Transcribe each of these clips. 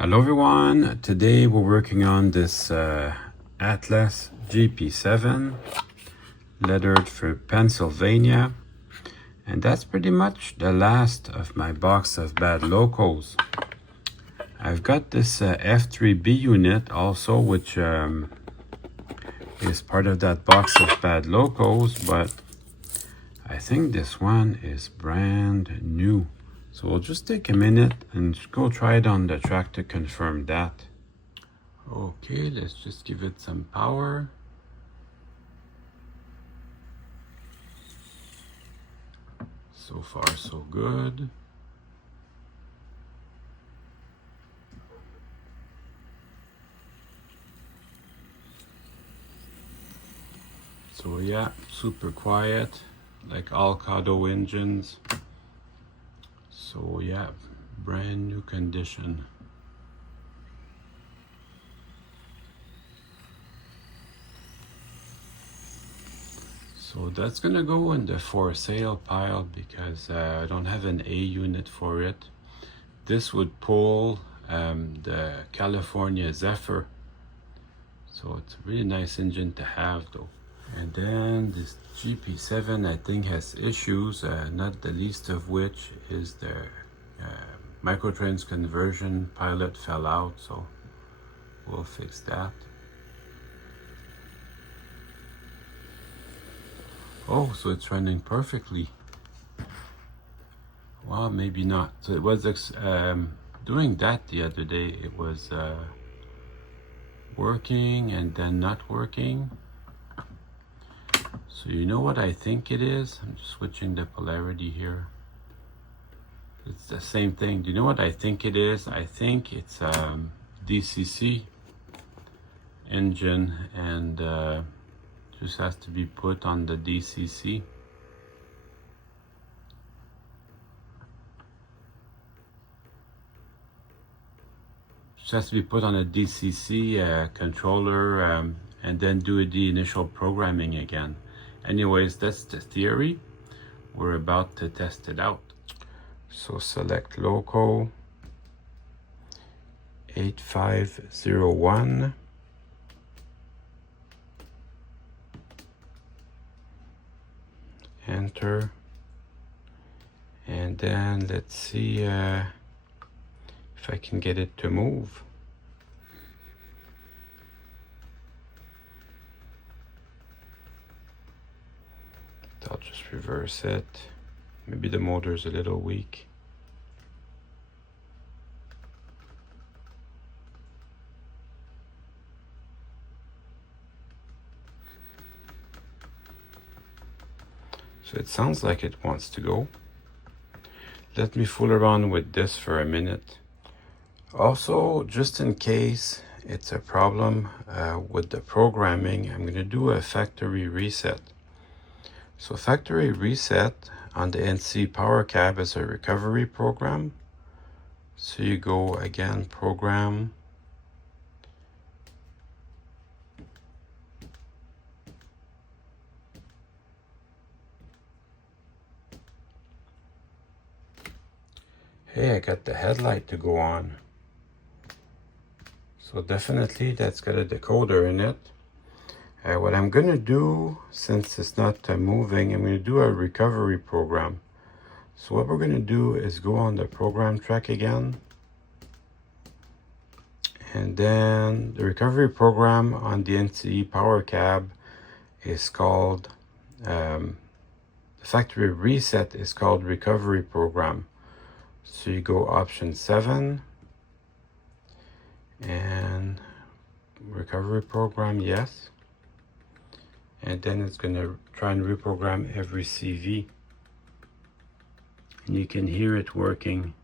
Hello everyone, today we're working on this Atlas GP7 lettered for Pennsylvania, and that's pretty much the last of my box of bad locos. I've got this F3B unit also, which is part of that box of bad locos, but I think this one is brand new. So we'll just take a minute and go try it on the track to confirm that. Okay, let's just give it some power. So far, so good. So yeah, super quiet, like all Kato engines. So yeah, brand new condition. So that's gonna go in the for sale pile because I don't have an A unit for it. This would pull the California Zephyr. So it's a really nice engine to have though. And then this GP7 I think has issues, not the least of which is the microtrans conversion pilot fell out, so we'll fix that. Oh, so it's running perfectly. Well, maybe not. So it was doing that the other day. It was working and then not working. So you know what I think it is? I'm just switching the polarity here. It's the same thing. Do you know what I think it is? I think it's DCC engine, and just has to be put on the DCC. Just has to be put on a DCC controller and then do the initial programming again. Anyways, that's the theory. We're about to test it out. So select loco 8501. Enter. And then let's see if I can get it to move. I'll just reverse it. Maybe the motor's a little weak. So it sounds like it wants to go. Let me fool around with this for a minute. Also, just in case it's a problem with the programming, I'm going to do a factory reset. So factory reset on the NC Power Cab is a recovery program. So you go again, program. Hey, I got the headlight to go on. So definitely that's got a decoder in it. What I'm gonna do, since it's not moving, I'm gonna do a recovery program. So what we're gonna do is go on the program track again. And then the recovery program on the NCE Power Cab is called, the factory reset is called recovery program. So you go option 7 and recovery program, yes. And then it's going to try and reprogram every CV. And you can hear it working.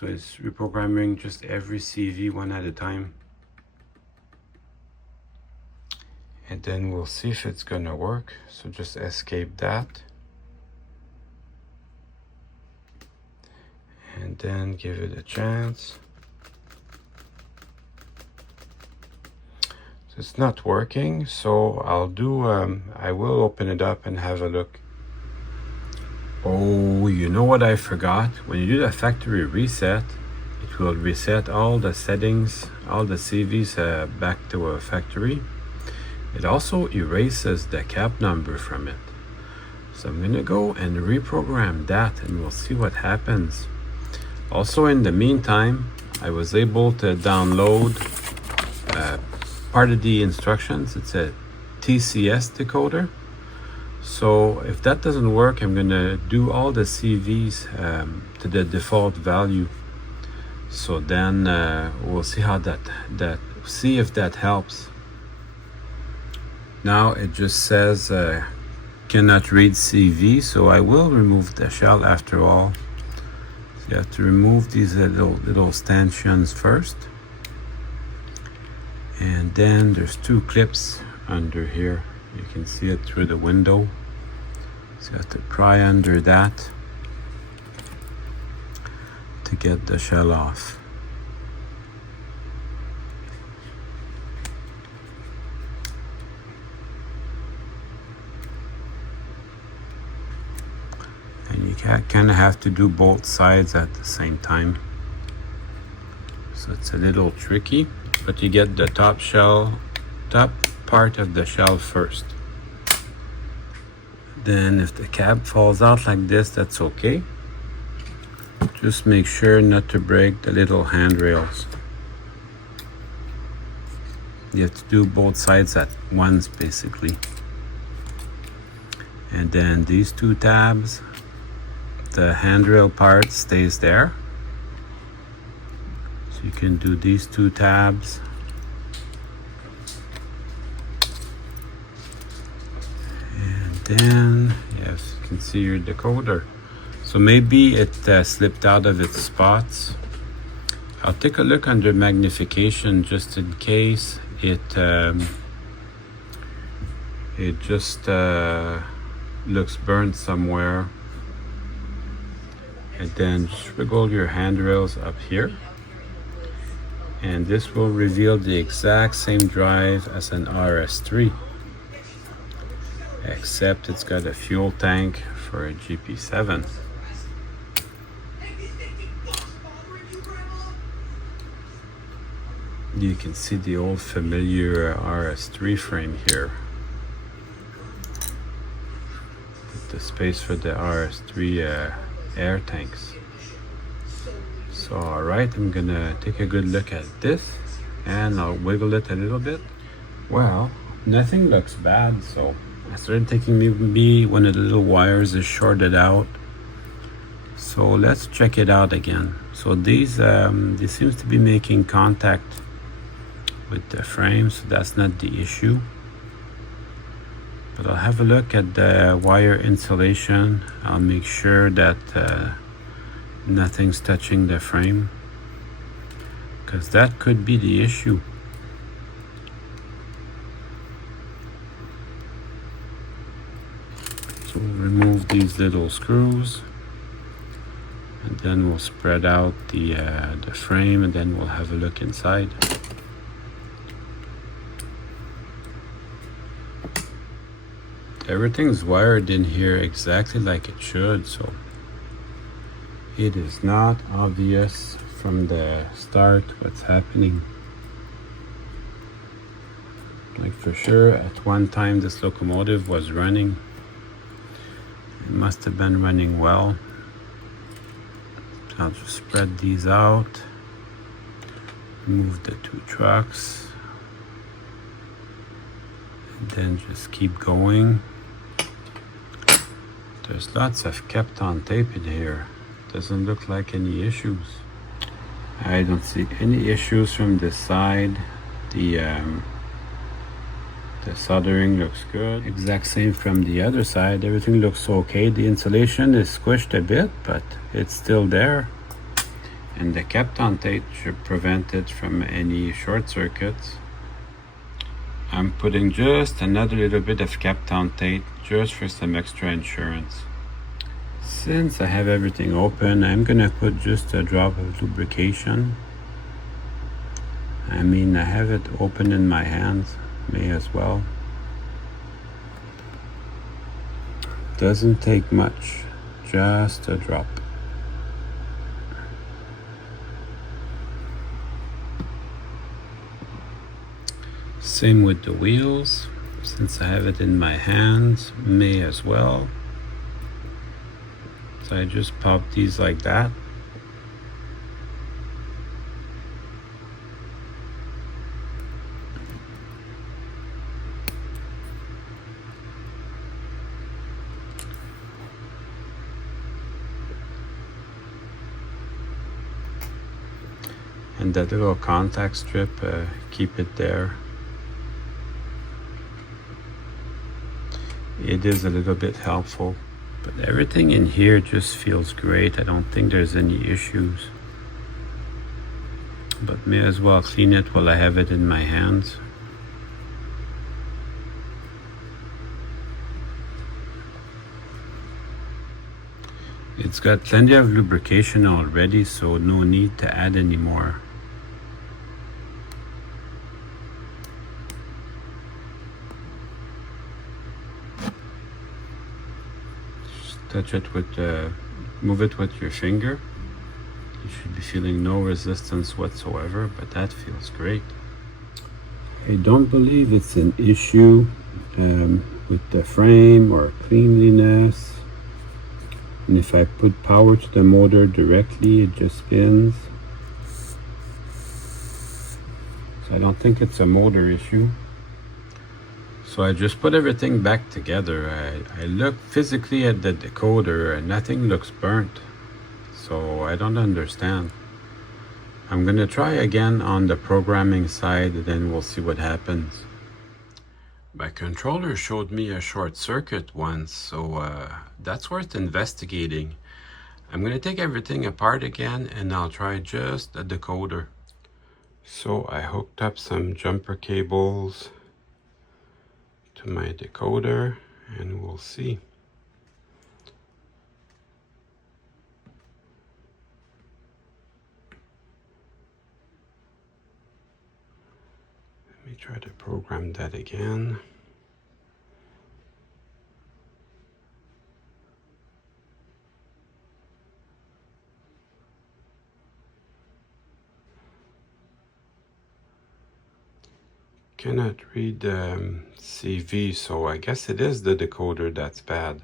So it's reprogramming just every CV one at a time. And then we'll see if it's going to work. So just escape that. And then give it a chance. It's not working, so I'll do, I will open it up and have a look. Oh, you know what I forgot? When you do the factory reset, it will reset all the settings, all the CVs back to a factory. It also erases the cab number from it. So I'm gonna go and reprogram that and we'll see what happens. Also in the meantime, I was able to download part of the instructions. It's a TCS decoder. So if that doesn't work, I'm gonna do all the CVs to the default value. So then we'll see how see if that helps. Now it just says cannot read CV, so I will remove the shell after all. So you have to remove these little stanchions first, and then there's two clips under here. You can see it through the window, so you have to pry under that to get the shell off. And you kind of have to do both sides at the same time, so it's a little tricky, but you get the top part of the shell first. Then if the cab falls out like this, that's okay. Just make sure not to break the little handrails. You have to do both sides at once basically. And then these two tabs, the handrail part stays there. So you can do these two tabs. Then yes, you can see your decoder. So maybe it slipped out of its spots. I'll take a look under magnification just in case it just looks burnt somewhere. And then just wiggle your handrails up here, and this will reveal the exact same drive as an RS3. Except it's got a fuel tank for a GP7. You can see the old familiar RS3 frame here, with the space for the RS3 air tanks. So alright, I'm gonna take a good look at this and I'll wiggle it a little bit. Well, nothing looks bad, so I started thinking maybe one of the little wires is shorted out. So let's check it out again. So these seems to be making contact with the frame, so that's not the issue. But I'll have a look at the wire insulation. I'll make sure that nothing's touching the frame, because that could be the issue. So we'll remove these little screws, and then we'll spread out the frame, and then we'll have a look inside. Everything's wired in here exactly like it should, so it is not obvious from the start what's happening. Like for sure, at one time this locomotive was running. It must have been running well. I'll just spread these out, move the two trucks, and then just keep going. There's lots of kept-on tape in here. Doesn't look like any issues. I don't see any issues from this side. The soldering looks good. Exact same from the other side. Everything looks okay. The insulation is squished a bit, but it's still there. And the kept-on tape should prevent it from any short circuits. I'm putting just another little bit of kept-on tape just for some extra insurance. Since I have everything open, I'm gonna put just a drop of lubrication. I mean, I have it open in my hands, may as well. Doesn't take much. just a drop. Same with the wheels. Since I have it in my hands, may as well. So I just pop these like that. And that little contact strip, keep it there. It is a little bit helpful, but everything in here just feels great. I don't think there's any issues, but may as well clean it while I have it in my hands. It's got plenty of lubrication already, so no need to add any more. Touch it with, move it with your finger. You should be feeling no resistance whatsoever, but that feels great. I don't believe it's an issue with the frame or cleanliness. And if I put power to the motor directly, it just spins. So I don't think it's a motor issue. So I just put everything back together. I look physically at the decoder and nothing looks burnt. So I don't understand. I'm gonna try again on the programming side, and then we'll see what happens. My controller showed me a short circuit once, so that's worth investigating. I'm gonna take everything apart again and I'll try just a decoder. So I hooked up some jumper cables to my decoder and we'll see. Let me try to program that again. Cannot read CV, so I guess it is the decoder that's bad.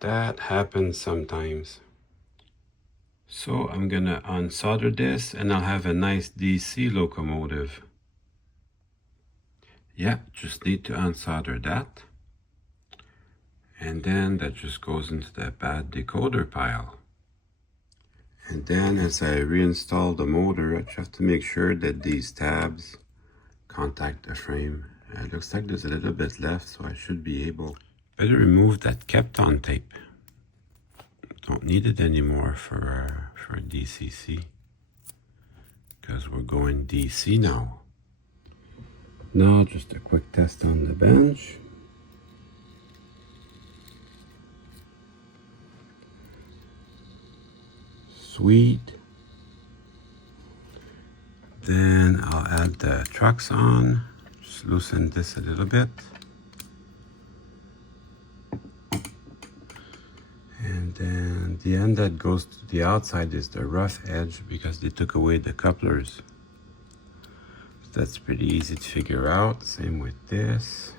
That happens sometimes. So I'm gonna unsolder this and I'll have a nice DC locomotive. Yeah, just need to unsolder that. And then that just goes into the bad decoder pile. And then as I reinstall the motor, I just have to make sure that these tabs contact the frame. It looks like there's a little bit left, so I should be able. Better remove that Kapton tape. Don't need it anymore for DCC, because we're going DC now. Now just a quick test on the bench. Sweet. Then I'll add the trucks on. Just loosen this a little bit. And then the end that goes to the outside is the rough edge because they took away the couplers. So that's pretty easy to figure out. Same with this.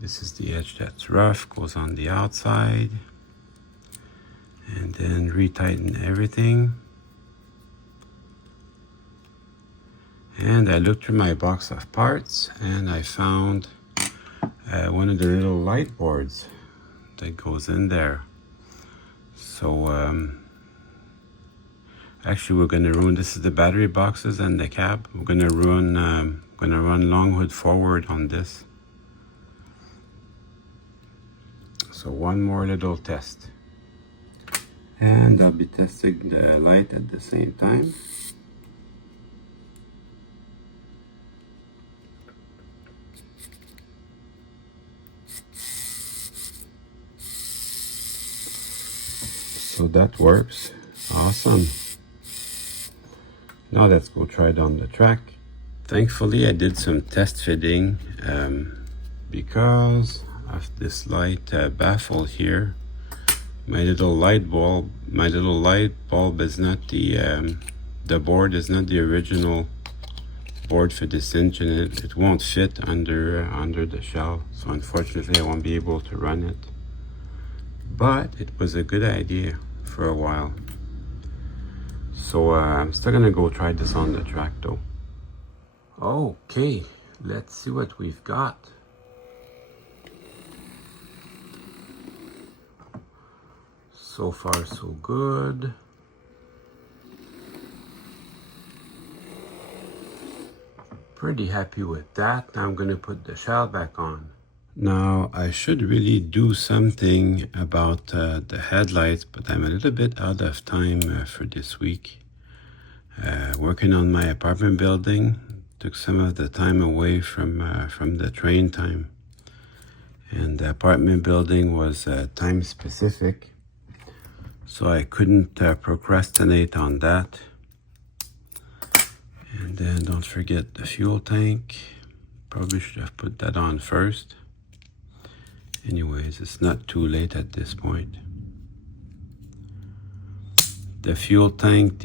This is the edge that's rough, goes on the outside. And then retighten everything. And I looked through my box of parts and I found one of the little light boards that goes in there. So actually we're gonna run, this is the battery boxes and the cab. We're gonna run long hood forward on this. So one more little test. And I'll be testing the light at the same time. So that works. Awesome. Now let's go try it on the track. Thankfully I did some test fitting because of this light baffle here. my little light bulb is not the board is not the original board for this engine. It won't fit under the shell, so unfortunately I won't be able to run it, but it was a good idea for a while. So I'm still gonna go try this on the track though. Okay, let's see what we've got. So far so good. Pretty happy with that. Now I'm gonna put the shell back on. Now I should really do something about the headlights, but I'm a little bit out of time for this week. Working on my apartment building took some of the time away from the train time, and the apartment building was time specific, so I couldn't procrastinate on that. And then don't forget the fuel tank. Probably should have put that on first. Anyways, it's not too late at this point. The fuel tank,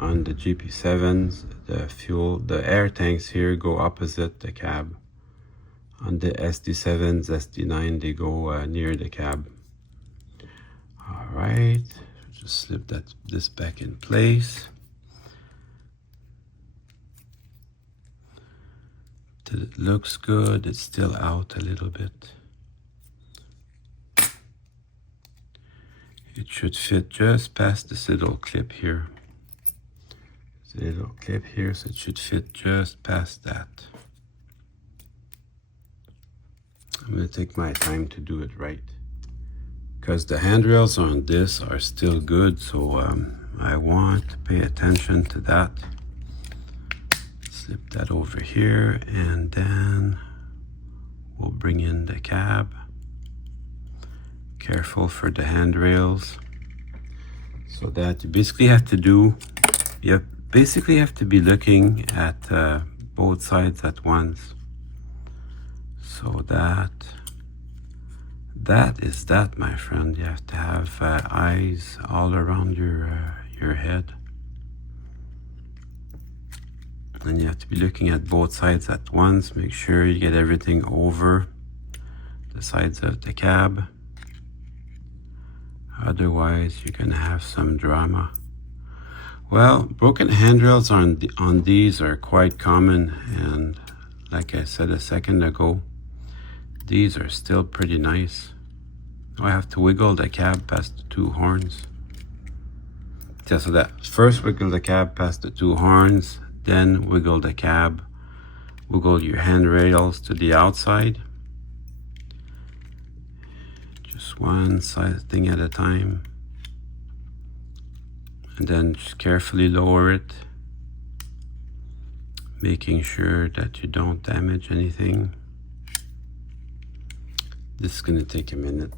on the GP7s, the air tanks here go opposite the cab. On the SD7s, SD9, they go near the cab. All right, just slip this back in place. It looks good. It's still out a little bit. It should fit just past this little clip here. There's a little clip here, so it should fit just past that. I'm going to take my time to do it right, because the handrails on this are still good, so I want to pay attention to that. Slip that over here, and then we'll bring in the cab. Careful for the handrails. So that you basically have to be looking at both sides at once. So that is that, my friend. You have to have eyes all around your head. And you have to be looking at both sides at once. Make sure you get everything over the sides of the cab. Otherwise, you're gonna have some drama. Well, broken handrails on these are quite common, and like I said a second ago, these are still pretty nice. I have to wiggle the cab past the two horns. Yeah, so that first wiggle the cab past the two horns, then wiggle the cab, wiggle your handrails to the outside. Just one side thing at a time. And then just carefully lower it, making sure that you don't damage anything. This is gonna take a minute.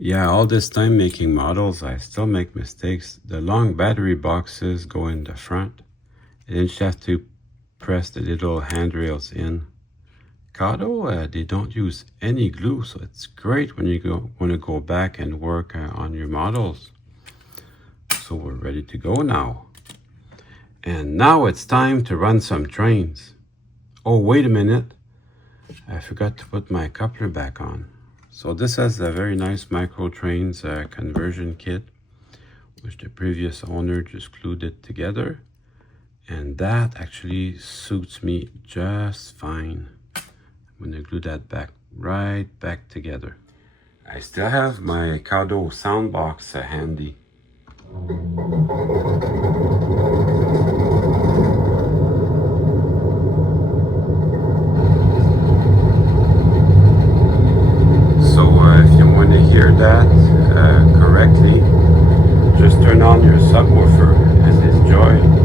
Yeah, all this time making models, I still make mistakes. The long battery boxes go in the front. And then you have to press the little handrails in. Kato, they don't use any glue, so it's great when you want to go back and work on your models. So we're ready to go now. And now it's time to run some trains. Oh, wait a minute. I forgot to put my coupler back on. So this has a very nice Micro Trains conversion kit, which the previous owner just glued it together. And that actually suits me just fine. I'm gonna glue that right back together. I still have my Kato sound box handy. So if you want to hear that correctly, just turn on your subwoofer and enjoy.